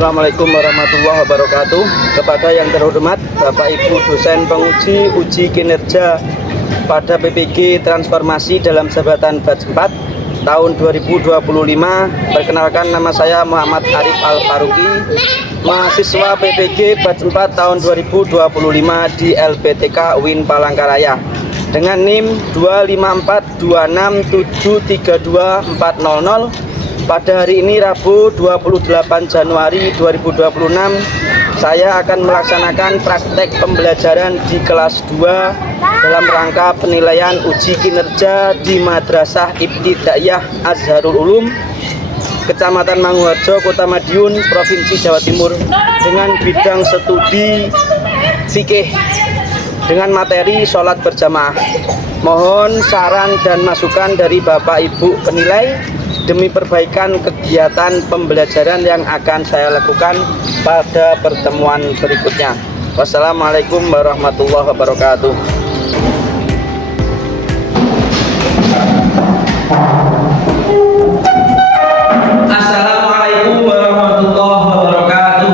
Assalamualaikum warahmatullahi wabarakatuh. Kepada yang terhormat Bapak Ibu dosen penguji uji kinerja pada PPG Transformasi dalam Jabatan Batch 4 tahun 2025. Perkenalkan, nama saya Muhammad Arif Al-Faruqi, mahasiswa PPG Batch 4 tahun 2025 di LPTK UIN Palangkaraya dengan NIM 25426732400. Pada hari ini Rabu 28 Januari 2026, saya akan melaksanakan praktek pembelajaran di kelas 2 dalam rangka penilaian uji kinerja di Madrasah Ibtidaiyah Azharul Ulum, Kecamatan Manguharjo, Kota Madiun, Provinsi Jawa Timur, dengan bidang studi fikih dengan materi sholat berjamaah. Mohon saran dan masukan dari Bapak Ibu penilai demi perbaikan kegiatan pembelajaran yang akan saya lakukan pada pertemuan berikutnya. Wassalamualaikum warahmatullahi wabarakatuh. Assalamualaikum warahmatullahi wabarakatuh.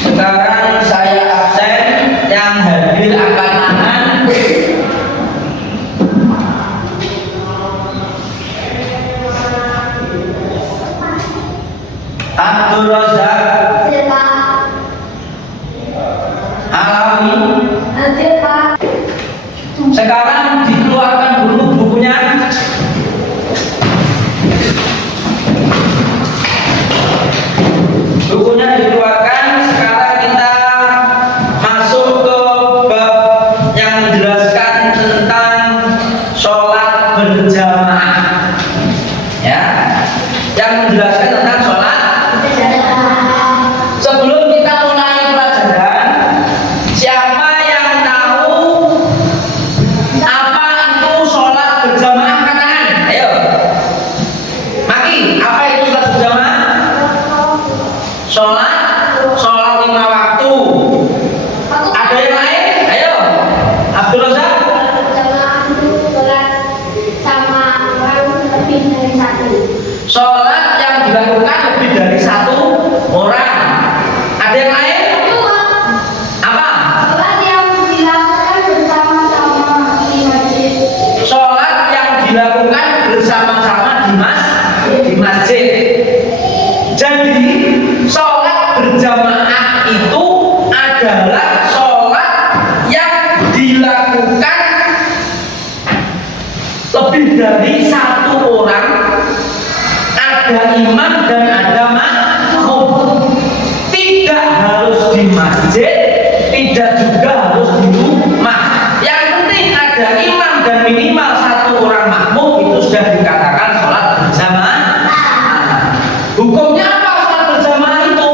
Sekarang saya absen, yang hadir angkat tangan. Abdul Razak, Alami, sekarang dikeluarkan dulu bukunya. Bukunya dikeluarkan. Sekarang kita masuk ke bab yang menjelaskan tentang sholat berjamaah, ya, yang menjelaskan tentang sholat. Sebelum kita mulai pelajaran, siapa yang tahu apa itu sholat berjamaah? Katakan, ayo. Maki, apa itu sholat berjamaah? Sholat 5 waktu. Ada yang lain? Ayo, Abdul Razak. Sholat yang dilakukan lebih dari satu orang. Ada yang lain? Apa? Sholat yang dilakukan bersama-sama di masjid. Sholat yang dilakukan bersama-sama di masjid. Jadi sholat berjamaah itu adalah sholat yang dilakukan lebih dari satu orang, ada imam dan ada makmum. di masjid, tidak juga harus di rumah. Yang penting ada imam dan minimal satu orang makmum, itu sudah dikatakan sholat berjamaah. Hukumnya apa sholat berjamaah itu?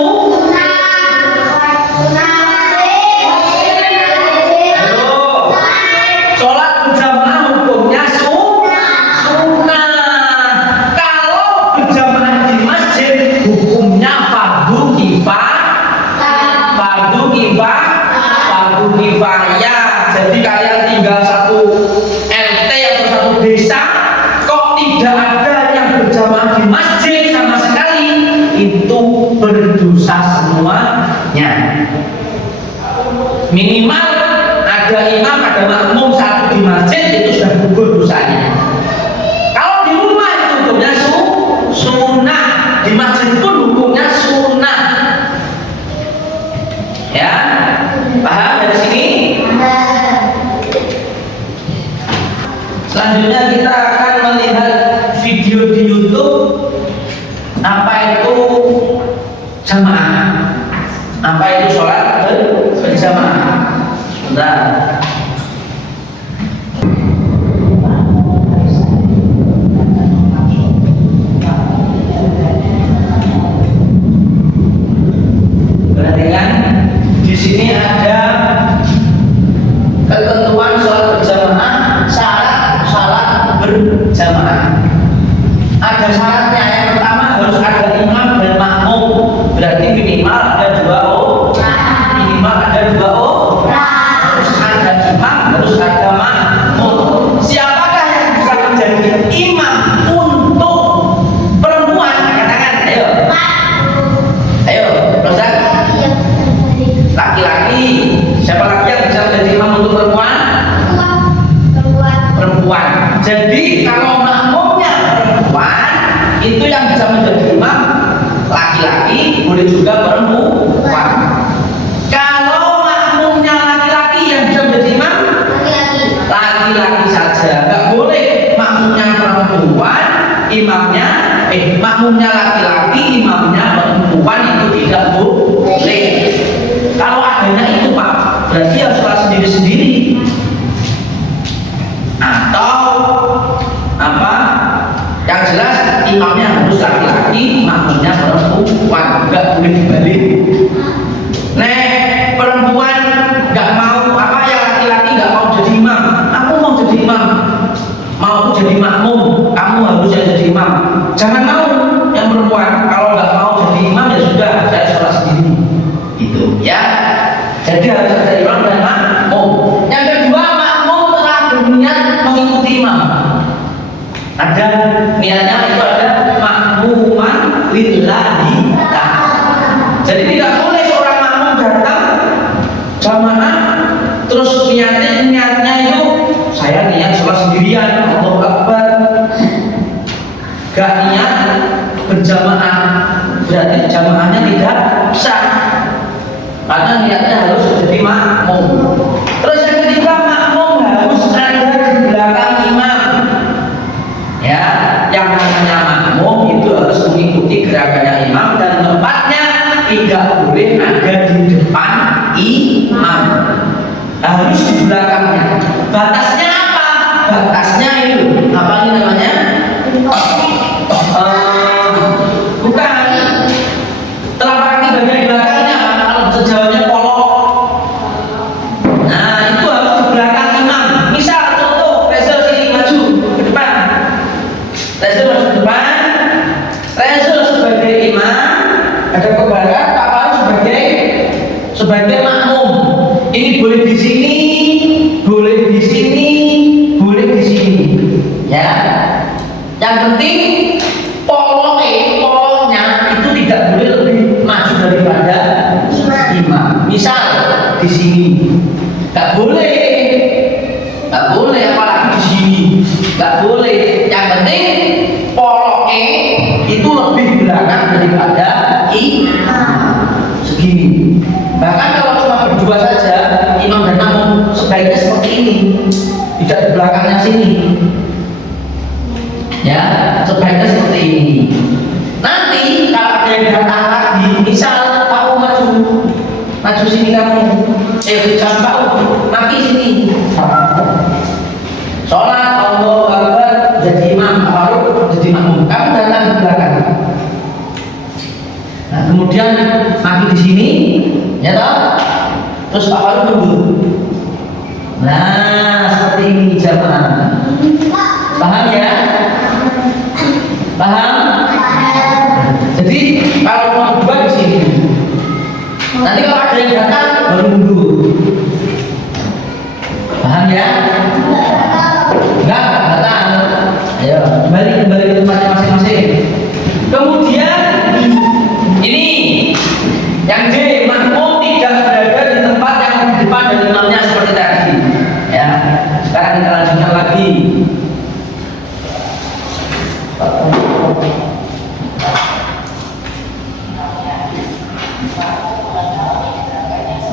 Sholat berjamaah hukumnya sunnah. Kalau berjamaah di masjid hukumnya fardu kifayah. Jadi kalian tinggal satu RT atau satu desa, kok tidak ada yang berjamaah di masjid sama sekali, itu berdosa semuanya. Minimal ada imam, ada makmum satu di masjid, itu sudah gugur dosanya. Kalau di rumah itu hukumnya sunnah, di masjid pun hukumnya sunnah. Ya, paham dari sini? Selanjutnya kita akan melihat video di YouTube apa itu jamaah, apa itu sholat berjamaah. Sebentar. Perhatikan, di sini ada ketentuan sholat berjamaah, syarat sholat berjamaah. Ada syaratnya. Yang pertama harus ada imam dan makmum. Berarti minimal ada dua orang. Harus ada imam, harus ada makmum. Siapakah yang bisa menjadi imam untuk perempuan? Katakan, ayo. Ayo, Rosa. Laki-laki. Siapa lagi yang bisa menjadi imam untuk perempuan? Perempuan. Jadi kalau makmumnya perempuan, itu yang bisa menjadi imam laki-laki, boleh juga perempuan. Kalau makmumnya laki-laki, yang bisa menjadi imam laki-laki saja. Nggak boleh makmumnya perempuan, makmumnya laki-laki, imamnya perempuan, itu tidak boleh. Kalau adanya itu Pak, berarti harus sholat sendiri-sendiri. Atau apa? Yang jelas imamnya harus laki-laki, makmumnya perempuan, nggak boleh dibalik. Perempuan nggak mau apa, yang laki-laki nggak mau jadi imam, aku mau jadi imam, mau jadi makmum, kamu harus jadi imam. Jangan mau yang perempuan. Kalau nggak mau jadi imam, ya sudah, saya sholat sendiri. Itu ya. Jadi harus ada imam dan makmum. Yang kedua, makmum telah berniat mengikuti imam. Ada niatnya, itu ada makmuman lillahi ta'ala. Jadi tidak boleh seorang makmum datang jamaah terus niatnya itu saya niat sholat sendirian, Allahu Akbar, gak niat berjamaah, berarti jamaahnya tidak sah karena niatnya harus jadi makmum. Terus yang ketiga, makmum harus ada di belakang imam. Ya, yang namanya makmum itu harus mengikuti gerakannya imam, dan tempatnya tidak boleh ada di depan imam, harus di belakangnya. Batasnya apa? Batasnya itu apa ini namanya? Bukan telapak kaki bagian belakangnya apa? Kalau bahasa Jawanya polok. Nah, itu harus di belakang imam. Misal contoh, Reza sini maju ke depan. Reza maju ke depan. Reza sebagai imam ada ke barat, Pak Paru sebagai makmum. Ini boleh di sini, boleh di sini, boleh di sini. Ya. Yang penting poloknya itu tidak boleh lebih maju daripada imam. Misal di sini, nggak boleh, apalagi di sini, nggak boleh. Yang penting poloknya itu lebih belakang daripada imam, segini. Bahkan kalau cuma berdua saja, imam dan makmum sebaiknya seperti ini, tidak di belakangnya sini. Ya, sebaiknya seperti ini. Nanti kalau ada yang datang lagi, misal kamu maju maju sini kamu. Jangan tahu, mati sini. Sholat Allahu Akbar jadi imam, baru jadi makmum. Kamu datang di belakang. Nah, kemudian mati di sini, ya toh? Terus Pak Faru mundur. Nah, seperti ini jamaah. Paham ya? Paham? Jadi kalau mau buat di sini, nanti kalau ada yang datang baru mundur. Paham ya? Enggak datang. Ayo kembali ke tempatnya masing-masing. Kemudian ini yang D, makmum tidak berada di tempat yang di depan dari imamnya seperti tadi. Ya. Sekarang kita lanjutkan lagi.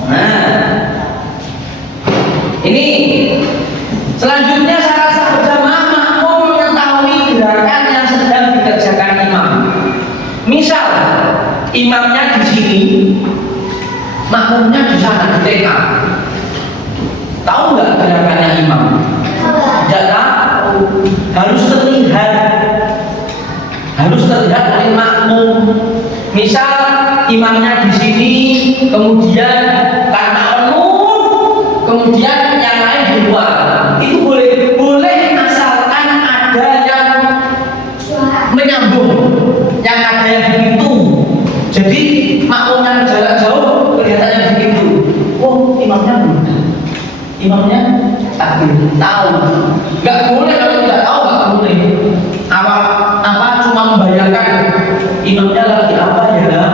Nah, ini selanjutnya syarat sah berjamaah makmum mengetahui gerakan yang sedang dikerjakan imam. Misal imamnya di sini, makmumnya di sana di tengah. Tahu nggak gerakannya imam? Tidak tahu. Harus terlihat oleh makmum. Misal imamnya di sini, kemudian karena penuh, kemudian yang lain di luar. Itu boleh asalkan ada yang menyambung, yang ada yang begitu. Jadi makmumnya jarak jauh kelihatannya begitu. Oh, imamnya belum. Imamnya takbir. Tahu? Nggak boleh kalau tidak tahu, nggak boleh. Apa cuma membayangkan imamnya lagi apa ya?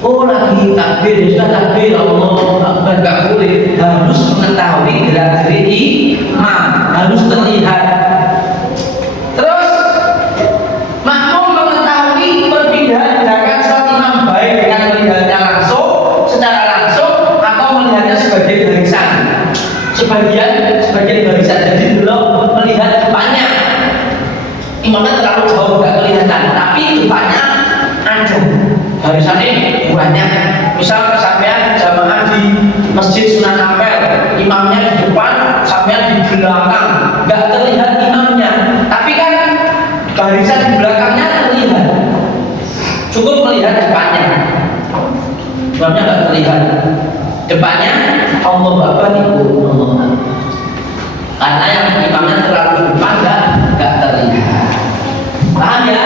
Oh, lagi takbir, ya sudah takbir, Allah Akbar. Nggak boleh. Harus mengetahui gerak-gerik imam, harus terlihat. Terus makmum mengetahui perbedaan gerakan sholat imam, baik dengan melihatnya langsung, secara langsung, atau melihatnya sebagai barisan. Sebagian barisan. Jadi belum melihat depannya. Imamnya terlalu jauh nggak kelihatan, tapi depannya ada barisannya banyak. Misal sampean jamaah di Masjid Sunan Ampel, imamnya di depan, sampean di belakang, nggak terlihat imamnya. Tapi kan barisan di belakangnya terlihat. Cukup melihat depannya, imamnya nggak terlihat. Depannya Allah Akbar itu Allah. Karena yang imamnya terlalu depan nggak terlihat. Paham ya?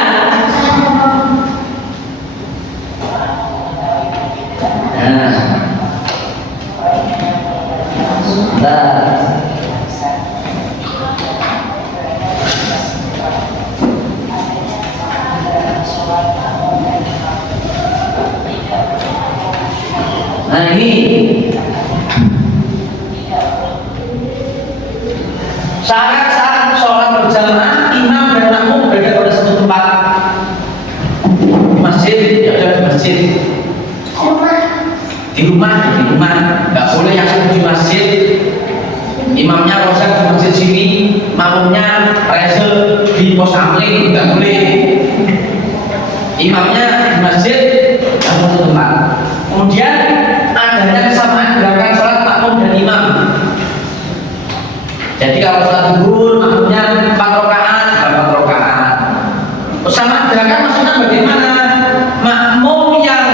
Nah ini syarat-syarat sholat berjamaah, imam dan makmum berada pada satu tempat. Masjid, ya ada di masjid. Di rumah, nggak boleh yang satu di masjid, imamnya rosak di masjid sini, makmumnya rese di pos amling, nggak boleh. Imamnya di masjid, satu tempat. Kemudian adanya kesamaan gerakan sholat makmum dan imam. Jadi kalau sholat zuhur makmumnya 4 rakaat, 4 rakaat. Kesamaan gerakan maksudnya bagaimana? Makmum yang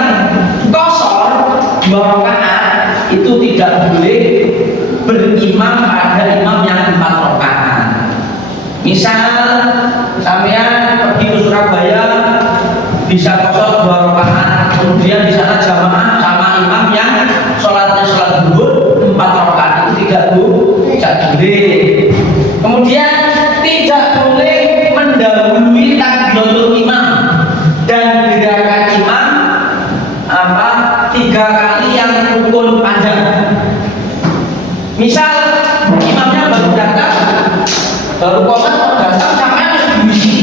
qashar 2 rakaat itu tidak boleh berimam pada imam yang 4 rakaat. Misal sampean pergi ke Surabaya bisa qashar 2 rakaat, kemudian di sana jamaah sama imam yang sholatnya sholat zuhur 4 rakaat, itu tidak boleh. Kemudian tidak boleh mendahului takbiratul imam dan gerakan imam 3 kali yang rukun panjang. Misal imamnya baru datang, baru komat datang sampai harus diisi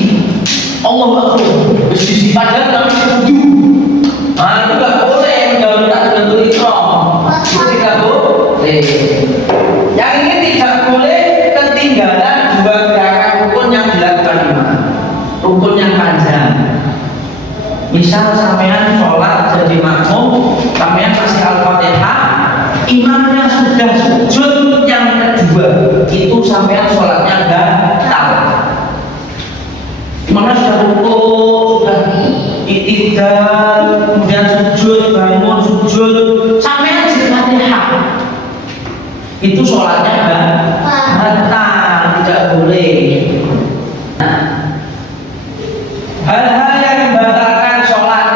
Allah Akbar, harus diisi padahal harus setuju. Nah itu gak boleh mendahului takbiratul ihram, itu tidak boleh. Yang ini tidak boleh ketinggalan 2 gerakan rukun yang dilakukan imam, rukun yang panjang. Misal sampean sholat jadi makmum, sampean kasih Al-Fatihah sholatnya batal, tidak boleh. Nah, hal-hal yang membatalkan sholat: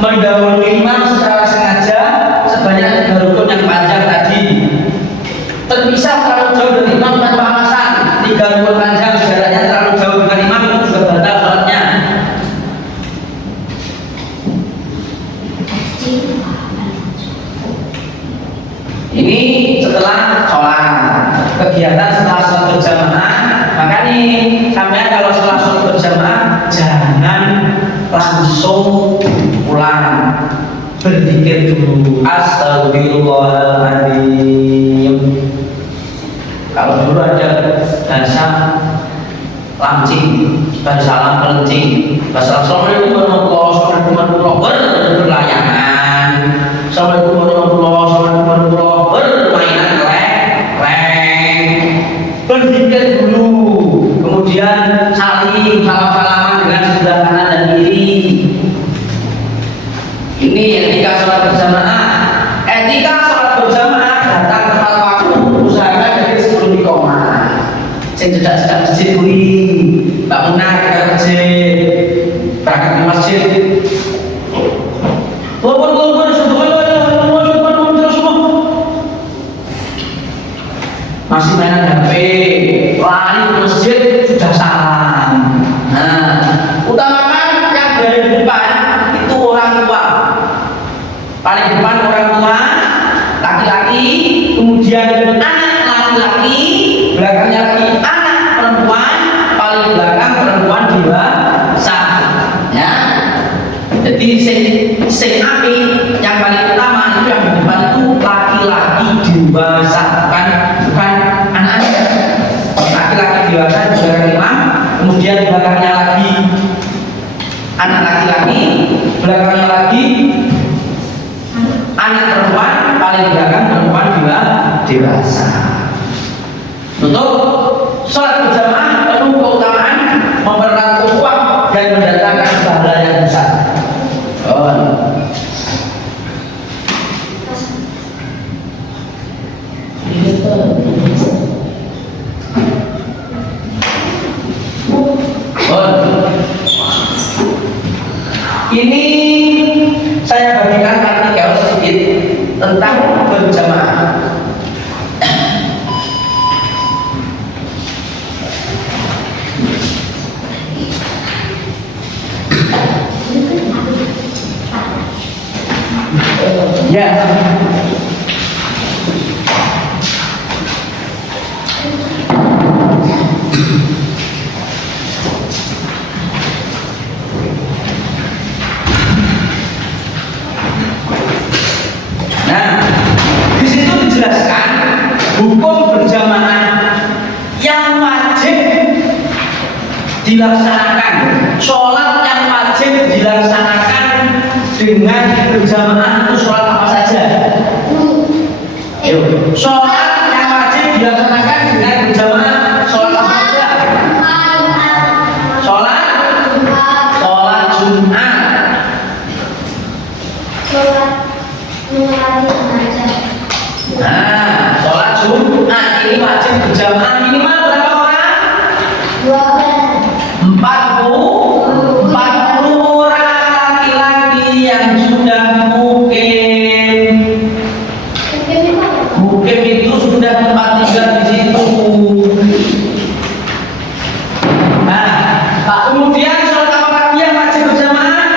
mendahului imam secara sengaja sebanyak 3 rukun yang panjang tadi, terpisah terlalu jauh dari imam tanpa alasan, 3 rukun panjang jaraknya terlalu jauh dengan imam, itu juga batal sholatnya. Ini setelah sholat, kegiatan setelah sholat berjamaah. Maka nih sampai kalau setelah sholat berjamaah jangan langsung pulang, berzikir dulu, astagfirullahaladzim. Kalau dulu ada bahasa lancing, bahasa salam pelencing, bahasa assalamualaikum warahmatullahi wabarakatuh, berlayangan, assalamualaikum warahmatullahi wabarakatuh, bermainan reng, berzikir dulu, kemudian saling salam-salaman dengan sebelah kanan dan kiri. Ini etika sholat berjamaah. Etika sholat berjamaah: datang tepat waktu, usahakan dari sebelum iqamah. Sing cedak-cedak masjid kuwi, Mbak Munah ke masjid, berangkat ke masjid. Masih mainan HP, lari ke masjid sudah salam. Nah, utamakan yang berada di depan itu orang tua. Paling depan orang tua laki-laki, kemudian anak laki-laki, belakangnya lagi anak perempuan, paling belakang perempuan dewasa. Ya, jadi sing api yang paling utama itu yang di depan itu laki-laki dewasa, bukan anak-anak. Laki-laki dewasa di belakang imam, kemudian di belakangnya lagi anak laki-laki, belakangnya lagi anak perempuan, paling belakang perempuan dewasa. Untuk sholat berjamaah penuh keutamaan, mempererat ukhuwah dan mendatangkan pahala yang besar. Ini saya bagikan artikel sedikit tentang berjamaah. Ya. Nah, di situ dijelaskan hukum berjamaah yang wajib dilaksanakan, sholat yang wajib dilaksanakan dengan berjamaah itu sholat apa saja? Yuk, sholat yang wajib dilaksanakan dengan berjamaah sholat apa saja? Sholat Jumat. Nah, sholat Jumat ini wajib berjamaah minimal berapa orang? 40 orang laki-laki yang sudah mukim itu sudah tempat tinggal di situ. Nah, kemudian sholat apa lagi yang wajib berjamaah?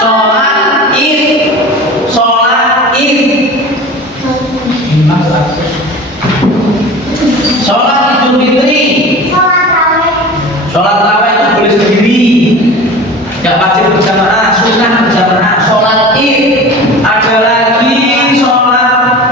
Sholat id. Sholat Idul Fitri. Sholat tarawih itu boleh sendiri, tidak wajib berjamaah, sunnah berjamaah. Sholat id, ada lagi sholat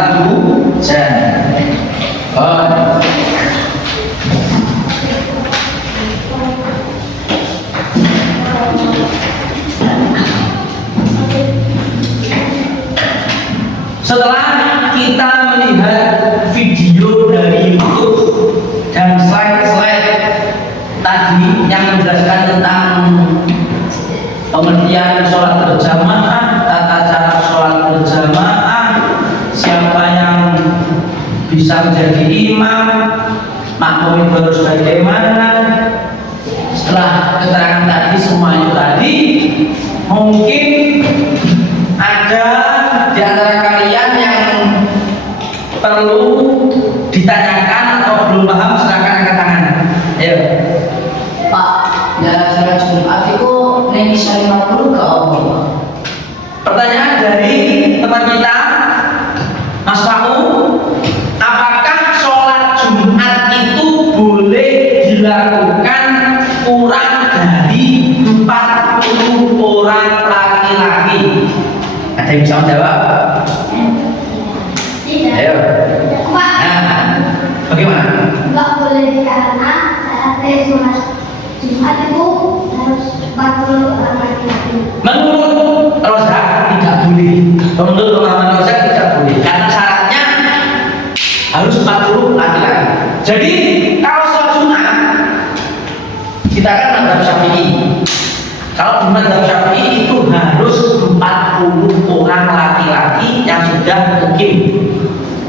mata hujan. Setelah kita melihat video dari YouTube dan slide-slide tadi yang menjelaskan tentang pengertian sholat berjamaah, tata cara sholat berjamaah, siapa yang bisa menjadi imam, makmum itu harus bagaimana. Setelah keterangan tadi, semua itu tadi, mungkin ada di antara kalian yang perlu ditanyakan atau belum paham, silakan angkat tangan. Ayo. Pak, ya sholat Jumat itu nek bisa 50 ke Allah. Pertanyaan dari teman kita, Mas Fahu, apakah sholat Jumat itu boleh dilakukan kurang dari 40 orang laki-laki? Ada yang bisa menjawab? Tidak. Ayo. Pak, Nah, bagaimana? nggak boleh karena sholat Jumat itu harus 40 orang laki-laki. Menurut Rozak tidak boleh. Menurut pemahaman Rozak tidak boleh karena syaratnya harus 40 laki-laki. Jadi kalau sholat Jumat kita kan mazhab Syafi'i. Kalau di mazhab Syafi'i itu harus 40 orang laki-laki yang sudah mukim.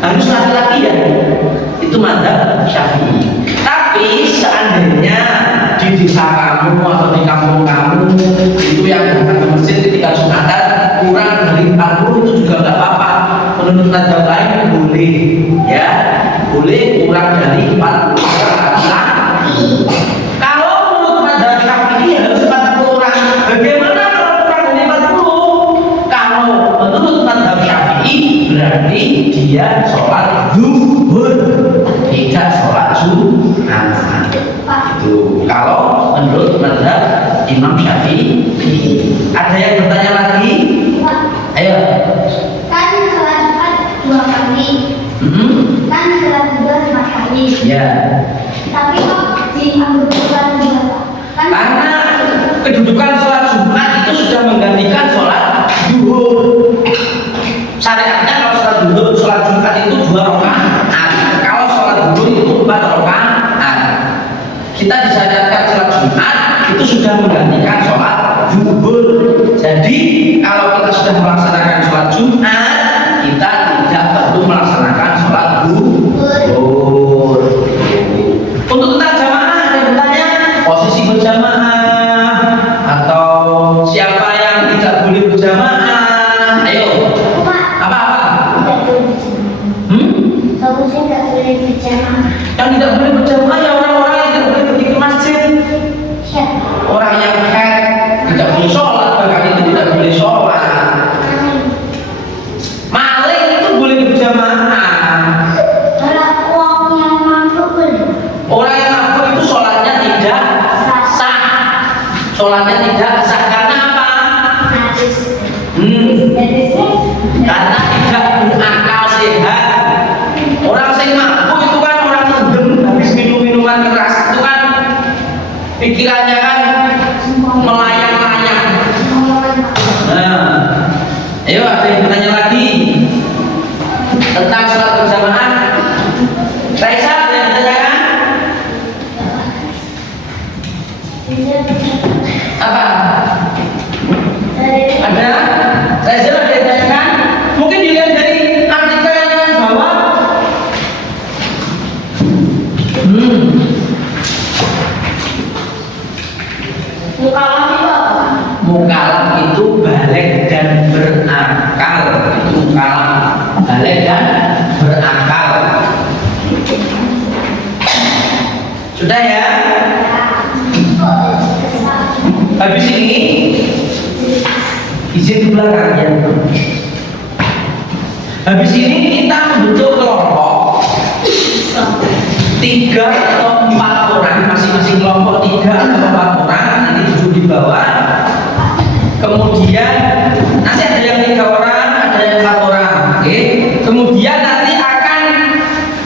Harus laki-laki ya. Itu mazhab Syafi'i. Tapi seandainya di desa kamu atau di kampung kamu itu yang datang ke masjid ketika Jumatan kurang dari 40 itu juga nggak apa-apa. Menurut mazhab lain boleh, ya, boleh kurang dari 40 orang laki-laki. Kalau menurut mazhab Syafi'i harus 40 orang. Bagaimana kalau kurang dari 40? Kalau menurut mazhab Syafi'i berarti dia sholat zuhur, tidak sholat Jumat. Itu kalau menurut mazhab Imam Syafi'i. Ada yang bertanya lagi? Pak, Ayo. kan sholat Jumat 2 kali, kan sholat Jumat 5 kali. Ya. Tapi kok diambil sholat Jumat? Kan Karena kedudukan sholat Jumat itu sudah menggantikan sholat zuhur. Syariatnya kalau sholat Jumat itu 2 rakaat. Kalau sholat zuhur itu 4 rakaat. Kita disyariatkan sholat Jumat itu sudah menggantikan sholat zuhur. Jadi kalau kita sudah melaksanakan sholat Jumat, kita tidak perlu melaksanakan sholat zuhur. Untuk tentang jamaah ada yang bertanya posisi berjamaah atau siapa yang tidak boleh berjamaah. Ayo. Pak, Apa-apa? tidak boleh berjamaah. Bagusnya nggak boleh berjamaah. Yang tidak boleh berjamaah ya orang-orang yang tidak boleh pergi ke masjid. Siapa? Orang yang haid tidak boleh sholat, bahkan itu tidak boleh sholat. Maling itu boleh berjamaah. Kalau uang yang mampu boleh. Orang yang mabuk itu sholatnya tidak sah. Sholatnya tidak sah karena apa? Najis. Hmm. Karena tidak berakal sehat. Orang yang mabuk itu kan orang mendem habis minum minuman keras itu kan pikirannya kan melayang-layang. Nah, ayo ada yang bertanya lagi tentang sholat berjamaah? Raisa ada yang bertanyakan? Apa? Ada? Raisa ada yang bertanyakan? Mungkin dilihat dari artikel yang ada di bawah. Mukalaf itu apa? Mukalaf itu balik dan berakal. Itu mukalaf, balik dan berakal. Sudah ya? Habis ini izin ke belakang ya. Habis ini kita membentuk kelompok 3 atau 4 orang, masing-masing kelompok 3 atau 4 orang, nanti duduk di bawah. Kemudian nanti ada yang 3 orang, ada yang 4 orang, oke? Kemudian nanti akan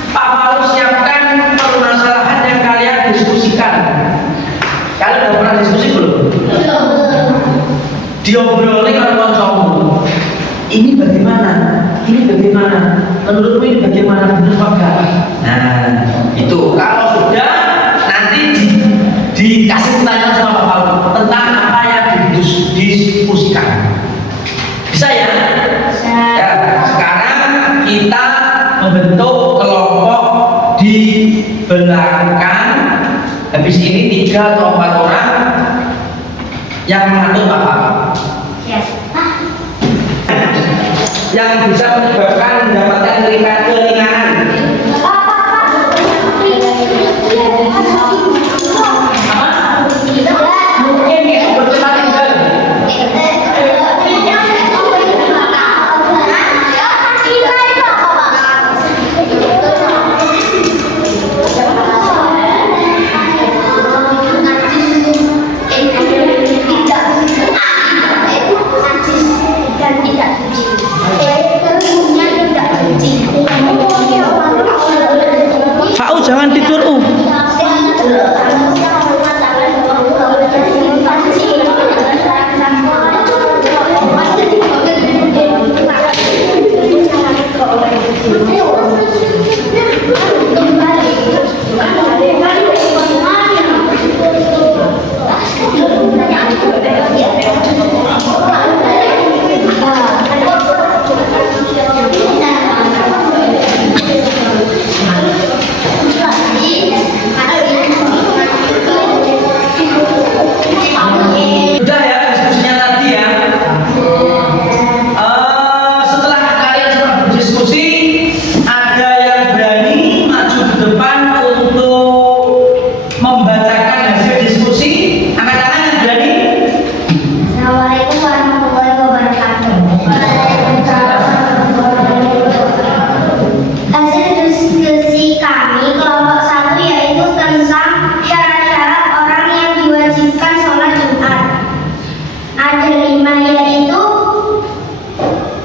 Pak Faruk siapkan permasalahan yang kalian diskusikan. Kalian udah pernah diskusi belum? Diobrolin kalau kancamu. Ini bagaimana? Ini bagaimana? Menurutmu ini bagaimana? Benar apa enggak? Nah, itu kalau sudah nanti dikasih pertanyaan sama Pak Faruk tentang apa yang didiskusikan. Bisa ya? Ya, sekarang kita membentuk kelompok di belakang. Habis ini 3 atau 4 orang yang mengatur Pak Faruk. Yang bisa menyebabkan mendapatkan keringanan. Mungkin ya bercepat tinggal. Fau jangan tidur Udah ya diskusinya tadi ya. Setelah kalian semua berdiskusi, ada yang berani maju ke depan untuk membacakan hasil diskusi? Angkat tangan yang berani. Assalamualaikum warahmatullahi wabarakatuh. Hasil diskusi kami kelompok 1 yaitu tentang syarat-syarat orang yang diwajibkan sholat Jumat. Ada 5 yaitu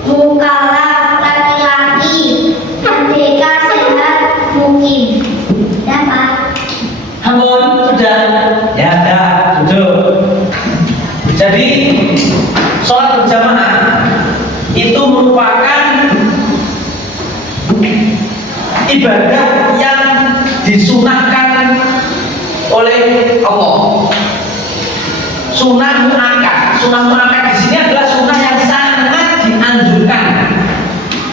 mukallaf laki-laki, merdeka, sehat, mukim. Ya Pak. Ampun, sudah. Ya, sudah, duduk. Jadi, sholat berjamaah itu merupakan ibadah yang disunahkan oleh Allah. Sunnah muakkad. Sunnah muakkad di sini adalah sunnah yang sangat dianjurkan.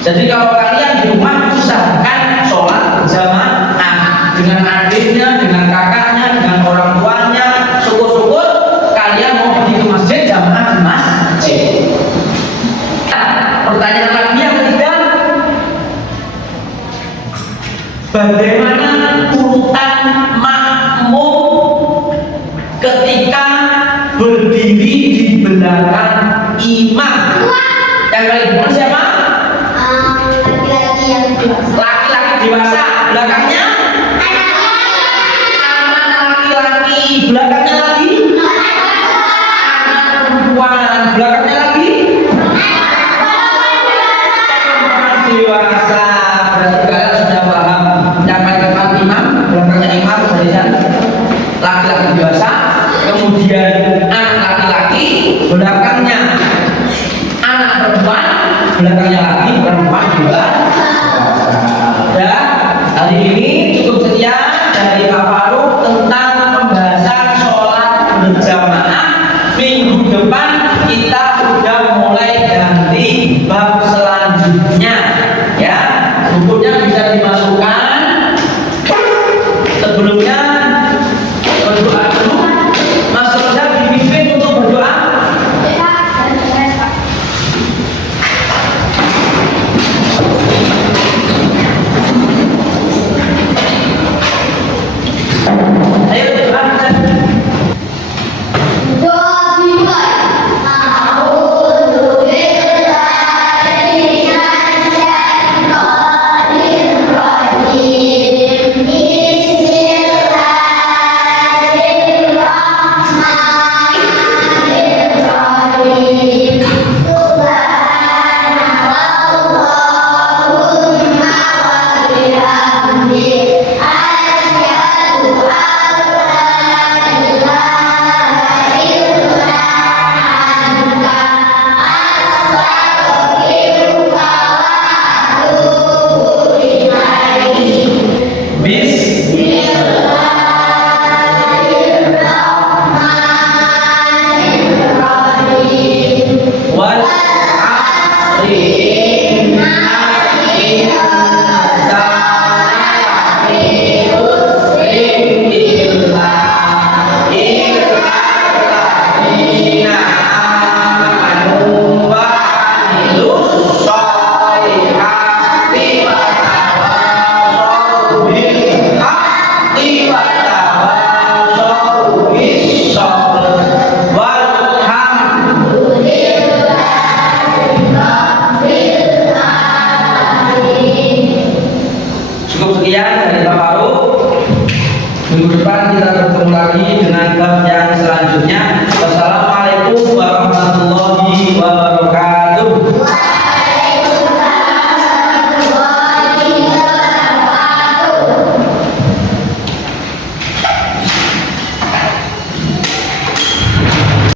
Jadi kalau kalian di rumah usahakan sholat berjamaah dengan adiknya, dengan kakaknya, dengan orang tuanya. Syukur-syukur kalian mau pergi ke masjid, jamaah di masjid. Pertanyaan lagi yang ketiga, bagaimana urutan makmum ketika berdiri di belakang imam? Yang paling depan siapa? Laki-laki yang dewasa. Laki-laki dewasa. Belakangnya anak laki-laki. Belakangnya lagi anak perempuan. Belakangnya lagi perempuan dewasa. Berarti kalian sudah paham. Yang paling depan imam, belakangnya imam barisan laki-laki dewasa. Kemudian anak laki-laki, belakangnya anak perempuan, belakangnya lagi perempuan dewasa. Ya, hari ini cukup sekian dari Pak Faruk tentang pembahasan sholat berjamaah. Minggu depan kita sudah mulai ganti bab selanjutnya. Ya, bukunya bisa dimasukkan. Sebelumnya berdoa dulu. Mas Roja dipimpin untuk berdoa. depan kita bertemu lagi dengan